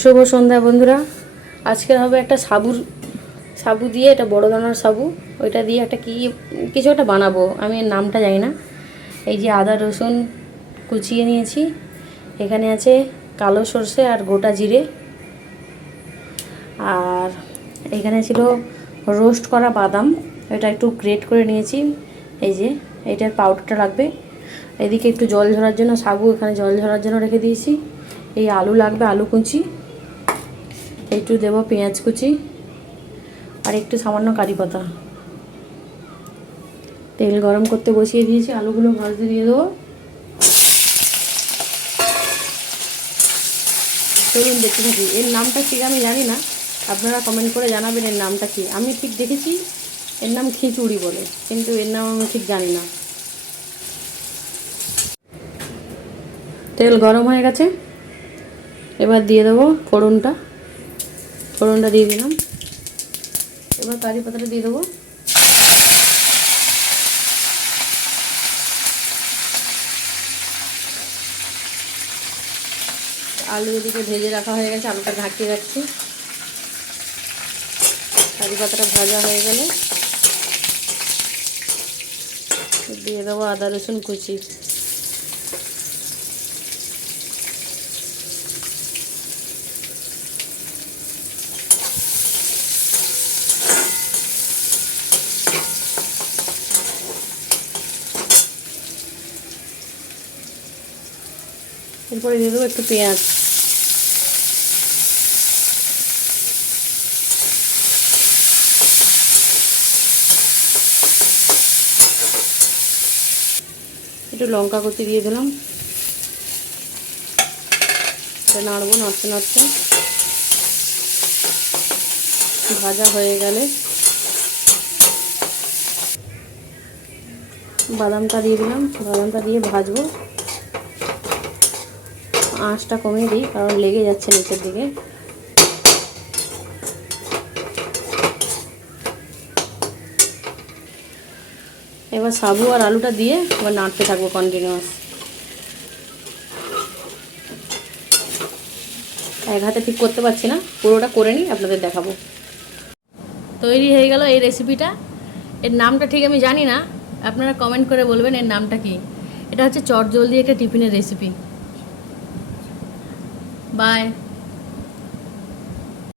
শুভ সন্ধ্যা বন্ধুরা। আজকে হবে একটা সাবুর সাবু দিয়ে, এটা বড় দানার সাবু। ওইটা দিয়ে একটা কি, কিছু একটা বানাবো। আমি এর নামটা জানি না। এই যে আদা, রসুন কুচিয়ে নিয়েছি। এখানে আছে কালো সর্ষে আর গোটা জিরে। আর এখানে ছিল রোস্ট করা বাদাম। এটা একটু গ্রেট করে নিয়েছি। এই যে এইটার পাউডারটা লাগবে। এদিকে একটু জল ঝরার জন্য, সাবু এখানে জল ঝরার জন্য রেখে দিয়েছি। এই আলু লাগবে আলু কুচি। একটু দেবো পেঁয়াজ কুচি আর একটু সামান্য কারি পাতা। তেল গরম করতে বসিয়ে দিয়েছি, আলুগুলো ভাজতে দিয়ে দেবো। চলুন দেখতে থাকি, এর নামটা ঠিক আমি জানি না। আপনারা কমেন্ট করে জানাবেন এর নামটা কি। আমি ঠিক দেখেছি, এর নাম খিচুড়ি বলে, কিন্তু এর নাম আমি ঠিক জানি না। তেল গরম হয়ে গেছে। এবার দিয়ে দেবো ফোড়নটা। ফোড়নটা দিয়ে দিলাম। এবার কারি পাতাটা দিয়ে দেবো। আলু এদিকে ভেজে রাখা হয়ে গেছে, আলুটা ঢাকিয়ে রাখছি। কারি পাতাটা ভাজা হয়ে গেলে দিয়ে দেবো আদা রসুন কুচি। এরপরে দিয়ে দেবো একটু পেঁয়াজ। একটু লঙ্কা কুচি দিয়ে দিলাম। নাড়বো, নাড়তে নাড়তে। ভাজা হয়ে গেলে বাদামটা দিয়ে দিলাম। বাদামটা দিয়ে ভাজবো। আঁচটা কমিয়ে দিই, কারণ লেগে যাচ্ছে নিচের দিকে। এবার সাবু আর আলুটা দিয়ে এবার নাড়তে থাকব কন্টিনিউয়াস এক হাতে ঠিক করতে পারছি না, পুরোটা করে নিই আপনাদের দেখাবো। তৈরি হয়ে গেল এই রেসিপিটা এর নামটা ঠিক আমি জানি না, আপনারা কমেন্ট করে বলবেন এর নামটা কি। এটা হচ্ছে চট জলদি একটা টিফিনের রেসিপি Bye.